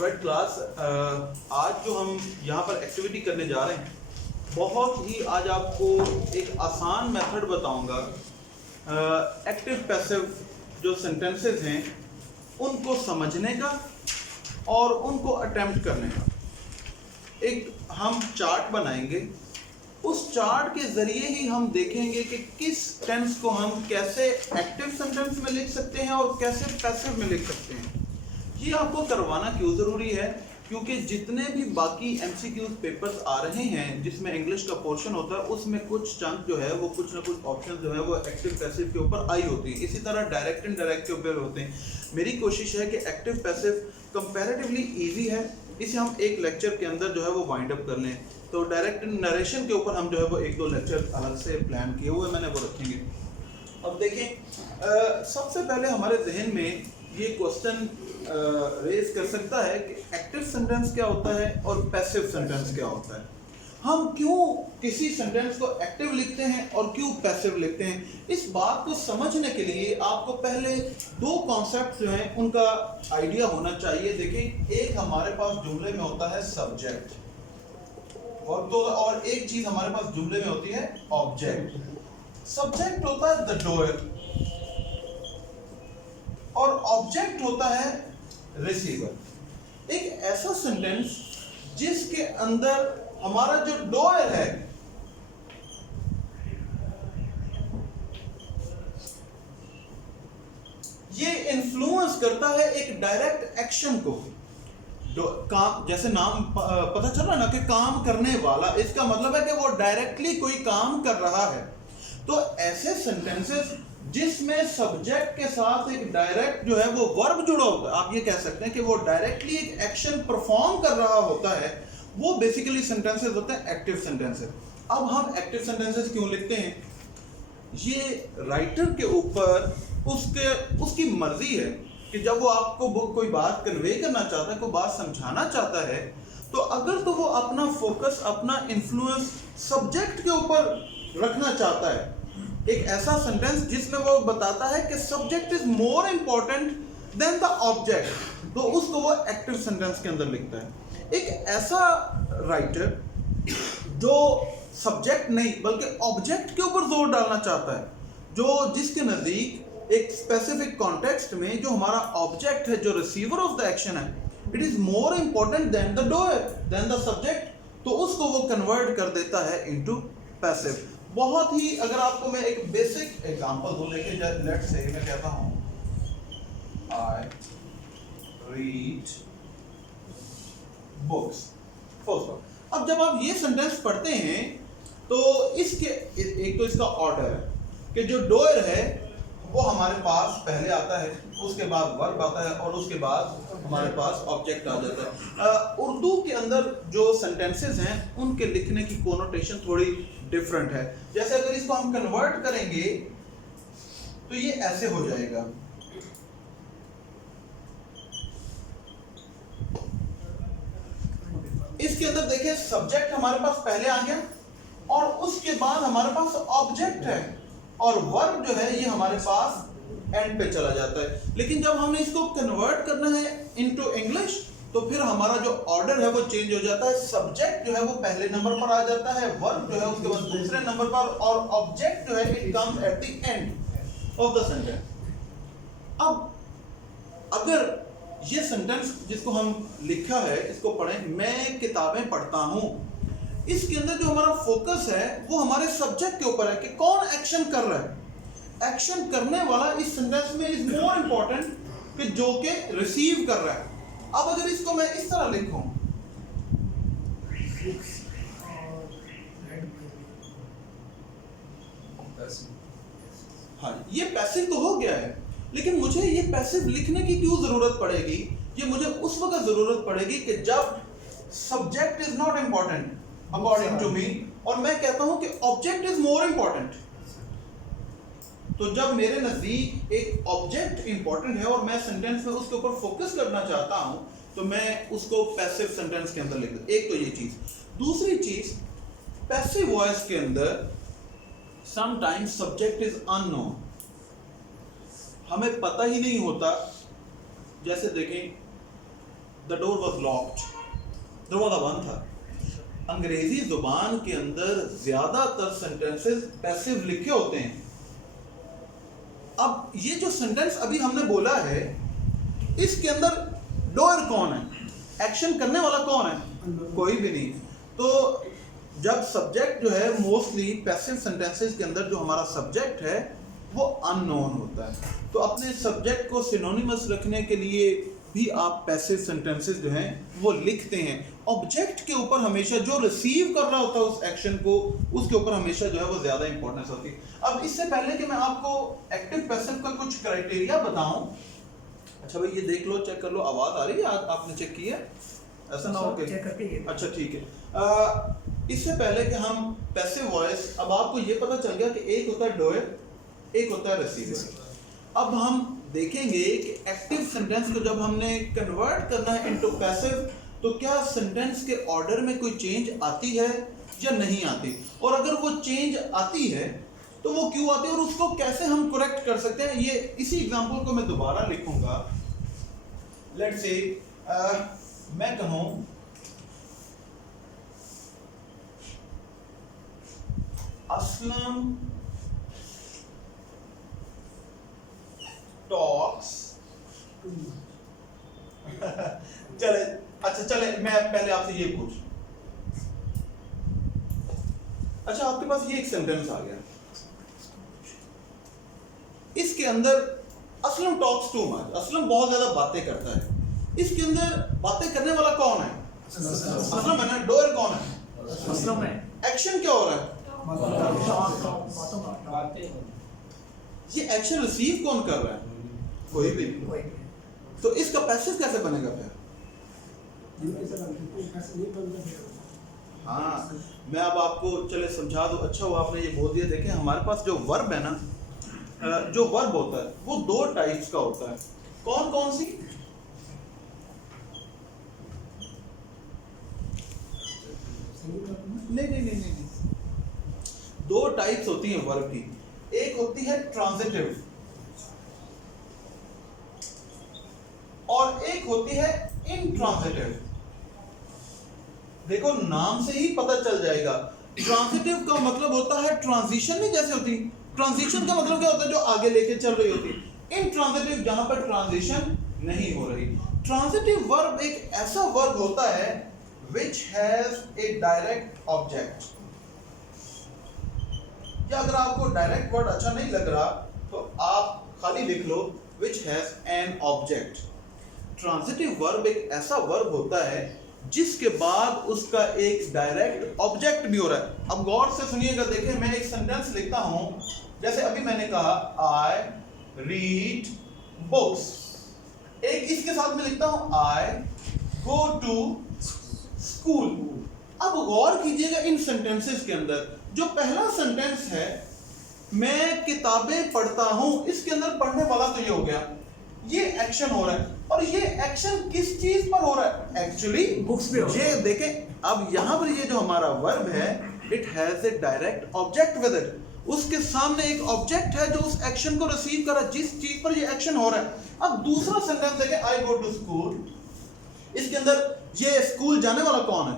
Alright class, आज जो हम यहाँ पर एक्टिविटी करने जा रहे हैं, बहुत ही आज आपको एक आसान मेथड बताऊंगा एक्टिव पैसिव जो सेंटेंसेस हैं उनको समझने का और उनको अटेम्प्ट करने का। एक हम चार्ट बनाएंगे, उस चार्ट के ज़रिए ही हम देखेंगे कि किस टेंस को हम कैसे एक्टिव सेंटेंस में लिख सकते हैं और कैसे पैसिव में लिख सकते हैं। ये आपको करवाना क्यों ज़रूरी है? क्योंकि जितने भी बाकी MCQs पेपर्स आ रहे हैं जिसमें इंग्लिश का पोर्शन होता है, उसमें कुछ चंक जो है वो कुछ ना कुछ ऑप्शन जो है वो एक्टिव पैसिव के ऊपर आई होती है। इसी तरह डायरेक्ट इनडायरेक्ट के ऊपर होते हैं। मेरी कोशिश है कि एक्टिव पैसिव कंपैरेटिवली ईजी है, इसे हम एक लेक्चर के अंदर जो है वो वाइंड अप कर लें। तो डायरेक्ट नरेशन के ऊपर हम जो है वो 1-2 लेक्चर अलग से प्लान किए हुए मैंने वो रखेंगे। अब देखें, सबसे पहले हमारे जहन में ये क्वेश्चन रेज कर सकता है कि एक्टिव सेंटेंस क्या होता है और पैसिव सेंटेंस क्या होता है। हम क्यों किसी सेंटेंस को एक्टिव लिखते हैं और क्यों पैसिव लिखते हैं, इस बात को समझने के लिए आपको पहले 2 कॉन्सेप्ट जो हैं उनका आइडिया होना चाहिए। देखिए, एक हमारे पास जुमले में होता है सब्जेक्ट और एक चीज हमारे पास जुमले में होती है ऑब्जेक्ट। सब्जेक्ट होता है द डोर और ऑब्जेक्ट होता है रिसीवर। एक ऐसा सेंटेंस जिसके अंदर हमारा जो डोर है ये इन्फ्लुएंस करता है एक डायरेक्ट एक्शन को। काम, जैसे नाम पता चल रहा है ना कि काम करने वाला, इसका मतलब है कि वो डायरेक्टली कोई काम कर रहा है। तो ऐसे सेंटेंसेस जिसमें सब्जेक्ट के साथ एक डायरेक्ट जो है वो वर्ब जुड़ा होता है, आप ये कह सकते हैं कि वो डायरेक्टली एक एक्शन परफॉर्म कर रहा होता है, वो बेसिकली सेंटेंसेस होते हैं एक्टिव सेंटेंसेस। अब हम एक्टिव सेंटेंसेस क्यों लिखते हैं? ये राइटर के ऊपर उसकी मर्जी है कि जब वो आपको कोई बात कन्वे करना चाहता है, कोई बात समझाना चाहता है, तो अगर तो वो अपना फोकस, अपना इन्फ्लुएंस सब्जेक्ट के ऊपर रखना चाहता है, एक ऐसा सेंटेंस जिसमें वो बताता है कि subject is more important than the object, तो उसको वो एक्टिव सेंटेंस के अंदर लिखता है। एक ऐसा राइटर जो सब्जेक्ट नहीं बल्कि ऑब्जेक्ट के ऊपर जोर डालना चाहता है, जो जिसके नजदीक एक स्पेसिफिक कॉन्टेक्स्ट में जो हमारा ऑब्जेक्ट है, जो रिसीवर ऑफ द एक्शन है, it is more important than the doer, than the subject, तो उसको वो कन्वर्ट कर देता है इनटू पैसिव। बहुत ही, अगर आपको मैं एक बेसिक एग्जांपल दूं, लेके लेट्स से मैं कहता हूं आई रीड बुक्स। अब जब आप ये सेंटेंस पढ़ते हैं तो इसके एक तो इसका ऑर्डर है कि जो डोअर है वो हमारे पास पहले आता है, उसके बाद वर्ब आता है और उसके बाद हमारे पास ऑब्जेक्ट आ जाता है। उर्दू के अंदर जो सेंटेंसेस हैं उनके लिखने की कोनोटेशन थोड़ी डिफरेंट है। जैसे अगर इसको हम कन्वर्ट करेंगे तो ये ऐसे हो जाएगा, इसके अंदर देखिए सब्जेक्ट हमारे पास पहले आ गया और उसके बाद हमारे पास ऑब्जेक्ट है और वर्ब जो है ये हमारे पास एंड पे चला जाता है। लेकिन जब हमें इसको कन्वर्ट करना है इनटू इंग्लिश तो फिर हमारा जो ऑर्डर है वो चेंज हो जाता है। सब्जेक्ट जो है वो पहले नंबर पर आ जाता है, वर्ब जो है उसके बाद दूसरे नंबर पर, और ऑब्जेक्ट जो है it comes at the end of the sentence. अब अगर ये सेंटेंस जिसको हम लिखा है इसको पढ़ें, मैं किताबें पढ़ता हूं, इसके अंदर जो हमारा फोकस है वो हमारे सब्जेक्ट के ऊपर है कि कौन एक्शन कर रहा है। एक्शन करने वाला इस सेंटेंस में इज मोर इंपॉर्टेंट कि जो कि रिसीव कर रहा है। अब अगर इसको मैं इस तरह लिखूं, हाँ ये पैसिव तो हो गया है, लेकिन मुझे ये पैसिव लिखने की क्यों जरूरत पड़ेगी? ये मुझे उस वक्त जरूरत पड़ेगी कि जब subject is not important according to me और मैं कहता हूं कि ऑब्जेक्ट इज मोर इंपॉर्टेंट। तो जब मेरे नजदीक एक ऑब्जेक्ट इंपॉर्टेंट है और मैं सेंटेंस में उसके ऊपर फोकस करना चाहता हूं तो मैं उसको पैसिव सेंटेंस के अंदर लिख दूं। एक तो ये चीज। दूसरी चीज, पैसिव वॉइस के अंदर समटाइम्स सब्जेक्ट इज अननोन, हमें पता ही नहीं होता। जैसे देखें द डोर वॉज लॉक्ड, दरवाजा बंद था। अंग्रेजी जुबान के अंदर ज्यादातर सेंटेंसेस पैसिव लिखे होते हैं। अब ये जो सेंटेंस अभी हमने बोला है, इसके अंदर डोर कौन है, एक्शन करने वाला कौन है? कोई भी नहीं। तो जब सब्जेक्ट जो है, मोस्टली पैसिव सेंटेंसेस के अंदर जो हमारा सब्जेक्ट है वो अननोन होता है। तो अपने सब्जेक्ट को सिनोनिमस रखने के लिए भी आप पैसिव सेंटेंसेस जो हैं वो लिखते हैं। ऑब्जेक्ट के ऊपर हमेशा जो रिसीव कर रहा होता है उस एक्शन को, उसके ऊपर हमेशा जो है वो ज़्यादा इंपॉर्टेंस होती है। अब इससे पहले कि मैं आपको एक्टिव पैसिव का कुछ क्राइटेरिया बताऊं, अच्छा भाई ये देख लो, चेक कर लो, आवाज़ आ रही है? आपने चेक की है? ऐसा ना हो कि अच्छा ठीक है। इससे पहले कि हम पैसिव वॉइस, अब आपको ये पता चल गया कि एक होता है डोयर, एक होता है रिसीवर। अब हम देखेंगे कि एक्टिव सेंटेंस को जब हमने कन्वर्ट करना है इनटू पैसिव, तो क्या सेंटेंस के ऑर्डर में कोई चेंज आती है या नहीं आती, और अगर वो चेंज आती है तो वो क्यों आती है और उसको कैसे हम करेक्ट कर सकते हैं। ये इसी एग्जांपल को मैं दोबारा लिखूंगा। लेट्स से मैं कहूं असलम टॉक्स चले, अच्छा चले, मैं पहले आपसे ये पूछ, अच्छा आपके पास ये एक सेंटेंस आ गया, इसके अंदर Aslam talks too much, Aslam बहुत ज्यादा बातें करता है। इसके अंदर बातें करने वाला कौन है? असलम है ना। डोर कौन है? असलम है। एक्शन क्या हो रहा है? ये एक्शन रिसीव कौन कर रहा है? कोई भी नहीं। तो इसका पैसिव कैसे बनेगा फिर? हाँ, मैं अब आपको चले समझा दूं। अच्छा हुआ आपने ये बोल दिया। देखें हमारे पास जो वर्ब है ना, जो वर्ब होता है वो दो टाइप्स का होता है। कौन कौन सी? नहीं, दो टाइप्स होती हैं वर्ब की। एक होती है ट्रांजिटिव और एक होती है इंट्रांजिटिव। देखो नाम से ही पता चल जाएगा। ट्रांजिटिव का मतलब होता है ट्रांजिशन नहीं जैसे होती, ट्रांजिशन का मतलब क्या होता है? जो आगे लेके चल रही होती। इंट्रांजिटिव जहां पर ट्रांजिशन नहीं हो रही। ट्रांजिटिव वर्ब एक ऐसा वर्ब होता है which has a direct object। या अगर आपको डायरेक्ट वर्ड अच्छा नहीं लग रहा तो आप खाली लिख लो which has an object। Transitive verb एक ऐसा वर्ब होता है जिसके बाद उसका एक डायरेक्ट ऑब्जेक्ट भी हो रहा है। अब गौर से सुनिएगा। देखिए मैं एक सेंटेंस लिखता हूं, जैसे अभी मैंने कहा आई रीड बुक्स। एक इसके साथ में लिखता हूं आई गो टू स्कूल। अब गौर कीजिएगा इन सेंटेंसेस के अंदर, जो पहला सेंटेंस है मैं किताबें पढ़ता हूं, इसके अंदर पढ़ने वाला तो ये हो गया, ये एक्शन हो रहा है। और ये एक्शन किस चीज पर हो रहा है? एक्चुअली बुक्स पे। ये देखें अब यहां पर ये जो हमारा वर्ब है it has a direct object with it. उसके सामने एक ऑब्जेक्ट है जो उस एक्शन को रिसीव कर रहा है, जिस चीज पर ये एक्शन हो रहा है। अब दूसरा सेंटेंस देखें आई गो टू स्कूल। इसके अंदर ये स्कूल जाने वाला कौन है?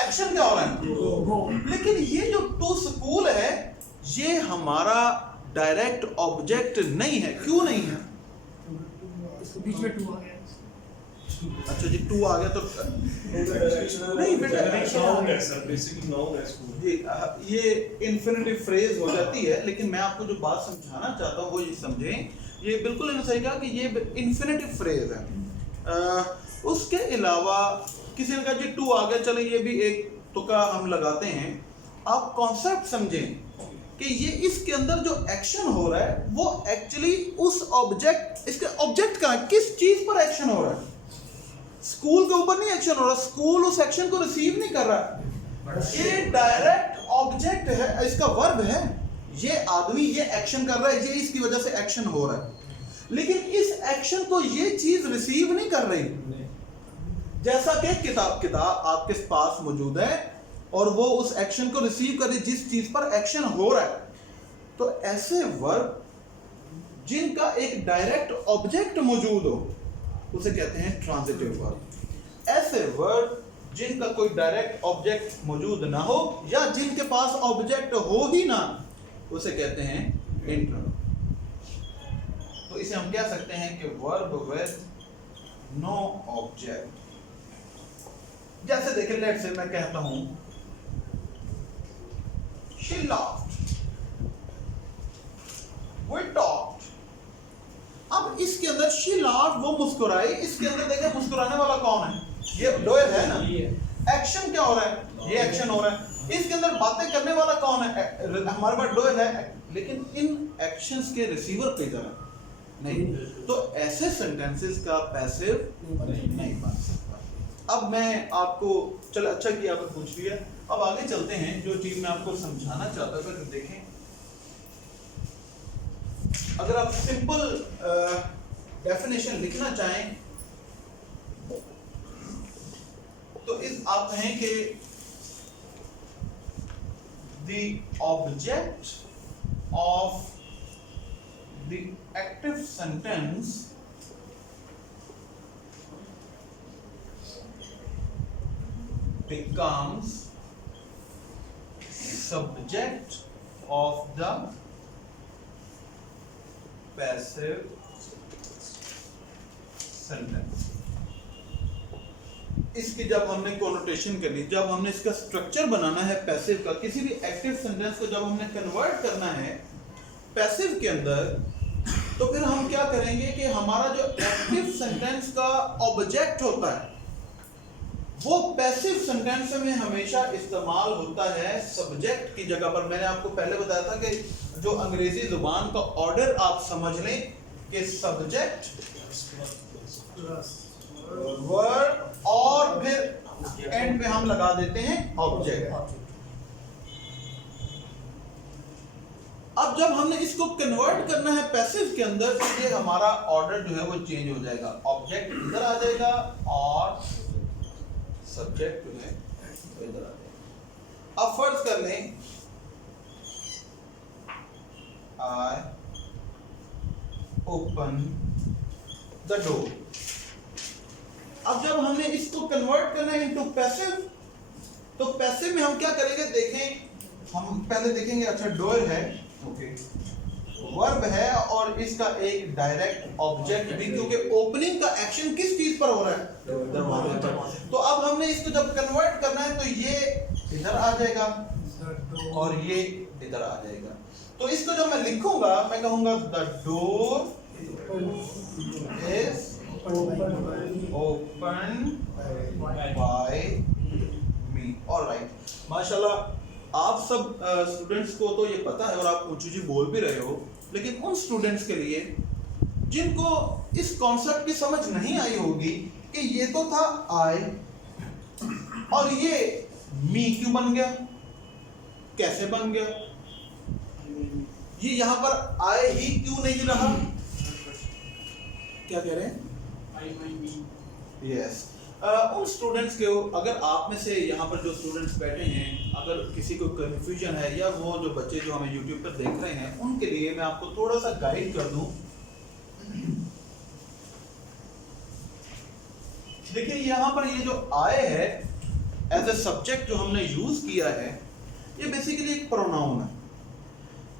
एक्शन क्या हो रहा है? लेकिन ये जो टू स्कूल है ये हमारा डायरेक्ट ऑब्जेक्ट नहीं है। क्यों नहीं है? बीच में टू आ गया। अच्छा जी टू आ गया तो नहीं बेटा, ये इन्फिनिटिव फ्रेज हो जाती है। लेकिन मैं आपको जो बात समझाना चाहता हूँ वो ये समझें, ये बिल्कुल इन्होंने सही कहा कि ये इन्फिनिटिव फ्रेज है। उसके अलावा किसी ने कहा जी टू आ गया, चले ये भी एक तुक्का हम लगाते हैं। आप कॉन्सेप्ट समझें कि ये इसके अंदर जो एक्शन हो रहा है वो एक्चुअली उस ऑब्जेक्ट, इसके ऑब्जेक्ट का किस चीज पर एक्शन हो रहा है? स्कूल के ऊपर नहीं एक्शन हो रहा, स्कूल उस एक्शन को रिसीव नहीं कर रहा। ये डायरेक्ट ऑब्जेक्ट है, इसका वर्ब है, ये आदमी ये एक्शन कर रहा है, ये इसकी वजह से एक्शन हो रहा है। लेकिन इस एक्शन को ये चीज रिसीव नहीं कर रही। जैसा कि किताब आपके पास मौजूद है और वो उस एक्शन को रिसीव कर रही जिस चीज पर एक्शन हो रहा है। तो ऐसे वर्ब जिनका एक डायरेक्ट ऑब्जेक्ट मौजूद हो उसे कहते हैं ट्रांजिटिव वर्ब। ऐसे वर्ब जिनका कोई डायरेक्ट ऑब्जेक्ट मौजूद ना हो या जिनके पास ऑब्जेक्ट हो ही ना, उसे कहते हैं इंटरनल। तो इसे हम कह सकते हैं कि वर्ब विद नो ऑब्जेक्ट। जैसे देखिए, लेट्स से मैं कहता हूं she laughed, we talked। अब इसके अंदर she laughed, वो मुस्कुराई, इसके अंदर देखें मुस्कुराने वाला कौन है? ये डोयर है ना। एक्शन क्या हो रहा है? ये एक्शन हो रहा है। इसके अंदर बातें करने वाला कौन है? हमारे पास डोयर है, लेकिन इन एक्शंस के रिसीवर पे जरा नहीं। तो ऐसे सेंटेंसेस का पैसिव नहीं बन सकता। अब मैं आपको, चल अच्छा किया आपने पूछ लिया, अब आगे चलते हैं। जो चीज मैं आपको समझाना चाहता था कि देखें, अगर आप सिंपल डेफिनेशन लिखना चाहें तो इस आप कहें कि the object of the active sentence becomes subject of the passive sentence। इसकी जब हमने कोनोटेशन करनी, जब हमने इसका स्ट्रक्चर बनाना है पैसिव का, किसी भी एक्टिव सेंटेंस को जब हमने कन्वर्ट करना है पैसिव के अंदर, तो फिर हम क्या करेंगे कि हमारा जो एक्टिव सेंटेंस का ऑब्जेक्ट होता है वो पैसिव सेंटेंस में हमेशा इस्तेमाल होता है सब्जेक्ट की जगह पर। मैंने आपको पहले बताया था कि जो अंग्रेजी जुबान का ऑर्डर आप समझ लें कि सब्जेक्ट, वर्ब और फिर एंड पे हम लगा देते हैं ऑब्जेक्ट। अब जब हमने इसको कन्वर्ट करना है पैसिव के अंदर, तो ये हमारा ऑर्डर जो है वो चेंज हो जाएगा। ऑब्जेक्ट इधर आ जाएगा और सब्जेक्ट जो है इधर आ जाएगा। अब फर्ज कर लें I open the door। अब जब हमने इसको कन्वर्ट करना है इनटू पैसिव, तो पैसिव में हम क्या करेंगे, देखें हम पहले देखेंगे। अच्छा, डोर है, ओके, वर्ब है और इसका एक डायरेक्ट ऑब्जेक्ट भी, क्योंकि ओपनिंग का एक्शन किस चीज पर हो रहा है? दरवाजे पर। तो अब हमने इसको जब कन्वर्ट करना है तो ये इधर आ जाएगा और ये इधर आ जाएगा। तो इसको जब मैं लिखूंगा, मैं कहूंगा the door is open by me. Alright, माशाल्लाह आप सब स्टूडेंट्स को तो ये पता है और आप ऊंची ऊंची बोल भी रहे हो, लेकिन उन स्टूडेंट्स के लिए जिनको इस कॉन्सेप्ट की समझ नहीं आई होगी कि ये तो था आई और ये मी क्यों बन गया, कैसे बन गया, ये यहां पर आई ही क्यों नहीं रहा? क्या कह रहे हैं? यस, उन स्टूडेंट्स के, अगर आप में से यहाँ पर जो स्टूडेंट्स बैठे हैं, अगर किसी को कंफ्यूजन है या वो जो बच्चे जो हमें यूट्यूब पर देख रहे हैं, उनके लिए मैं आपको थोड़ा सा गाइड कर दूं। देखिए यहाँ पर ये जो आए है एज ए सब्जेक्ट जो हमने यूज किया है, ये बेसिकली एक प्रोनाउन है।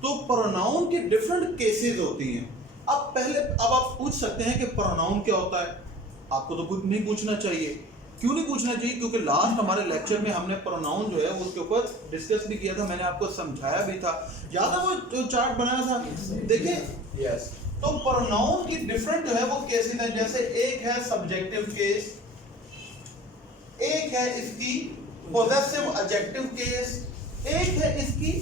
तो प्रोनाउन की डिफरेंट केसेस होती हैं। अब आप पूछ सकते हैं कि प्रोनाउन क्या होता है। आपको तो कुछ नहीं पूछना चाहिए। क्यों नहीं पूछना चाहिए? क्योंकि लास्ट हमारे लेक्चर में हमने प्रोनाउन जो है उसके ऊपर डिस्कस भी किया था, मैंने आपको समझाया भी था। याद है वो जो चार्ट बनाया था? देखिए, यस। तो प्रोनाउन की डिफरेंट जो है वो केसेस हैं। जैसे एक है सब्जेक्टिव केस, एक है इसकी पोजेसिव एडजेक्टिव केस, एक है इसकी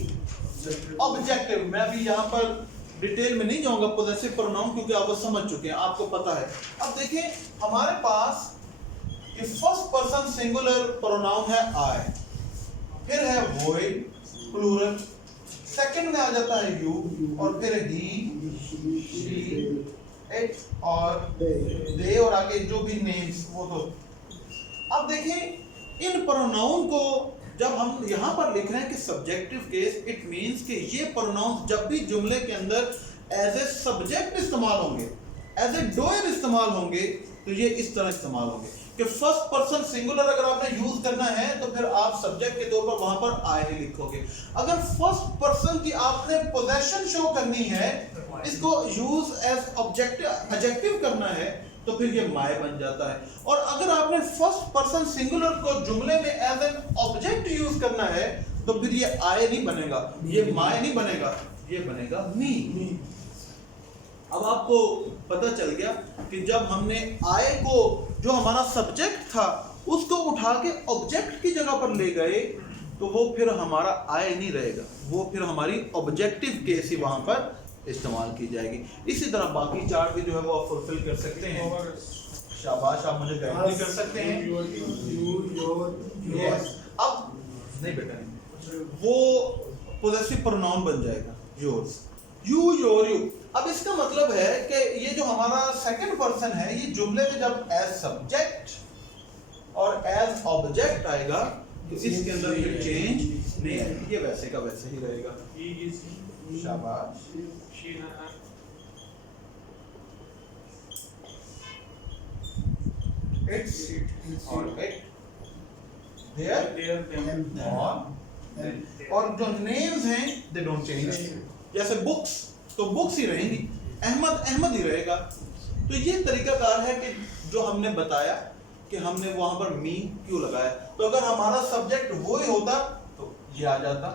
ऑब्जेक्टिव। मैं अभी यहाँ पर डिटेल में नहीं जाऊंगा पोजेसिव प्रोनाउन, क्योंकि आप वो समझ चुके हैं, आपको पता है। अब देखिए हमारे पास ये फर्स्ट पर्सन सिंगुलर प्रोनाउन है आई, फिर है वोई प्लूरल, सेकंड में आ जाता है यू, और फिर ही, शी, इट और दे, और आगे जो भी नेम्स वो तो। अब देखिए इन प्रोनाउन को जब हम यहाँ पर लिख रहे हैं कि सब्जेक्टिव केस, इट मींस कि ये प्रोनाउन जब भी जुमले के अंदर एज ए सब्जेक्ट इस्तेमाल होंगे, एज ए डोयर इस्तेमाल होंगे, तो ये इस तरह इस्तेमाल होंगे कि फर्स्ट पर्सन सिंगुलर अगर आपने यूज करना है तो फिर आप सब्जेक्ट के तौर पर वहां पर आई ही लिखोगे। अगर फर्स्ट पर्सन की आपने पोजेशन शो करनी है, इसको यूज एज ऑब्जेक्टिव एडजेक्टिव करना है, तो फिर ये माय बन जाता है। और अगर आपने फर्स्ट पर्सन सिंगुलर को जुमले में एज एन ऑब्जेक्ट यूज करना है, तो फिर ये आई नहीं बनेगा, ये माय नहीं बनेगा, ये बनेगा मी। अब आपको पता चल गया कि जब हमने आय को, जो हमारा सब्जेक्ट था, उसको उठा के ऑब्जेक्ट की जगह पर ले गए, तो वो फिर हमारा आय नहीं रहेगा, वो फिर हमारी ऑब्जेक्टिव केस ही वहां पर इस्तेमाल की जाएगी। इसी तरह बाकी चार्ट भी जो है वो आप फुलफिल कर सकते हैं। शाबाश, आप मुझे गाइड भी कर सकते हैं। यस, अब नहीं बेटा नहीं, वो पोजेसिव प्रोनाउन बन जाएगा योर्स, यू, योर, यू। अब इसका मतलब है कि ये जो हमारा सेकंड पर्सन है, ये जुमले में जब एज सब्जेक्ट और एज ऑब्जेक्ट आएगा तो इसके अंदर फिर चेंज नहीं आएगा, ये वैसे का वैसे ही रहेगा। शाबाश। It's or it there और जो नेम्स हैं दे डोंट चेंज। जैसे बुक्स, तो बुक्स ही रहेंगी, अहमद अहमद ही रहेगा। तो ये तरीकाकार है कि जो हमने बताया कि हमने वहां पर मी क्यों लगाया। तो अगर हमारा सब्जेक्ट वो ही होता तो ये आ जाता,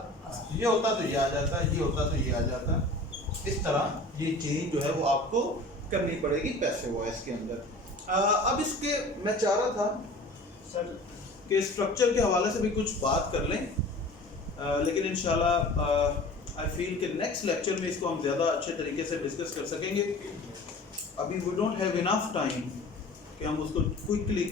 ये होता तो ये आ जाता, ये होता तो ये आ जाता। इस तरह ये चेंज जो है वो आपको करनी पड़ेगी पैसिव वॉइस के अंदर। अब इसके मैं चाह रहा था सर कि स्ट्रक्चर के हवाले से भी कुछ बात कर लें, लेकिन इंशाल्लाह आई फील कि नेक्स्ट लेक्चर में इसको हम ज़्यादा अच्छे तरीके से डिस्कस कर सकेंगे। अभी we don't have enough time कि हम उसको क्विकली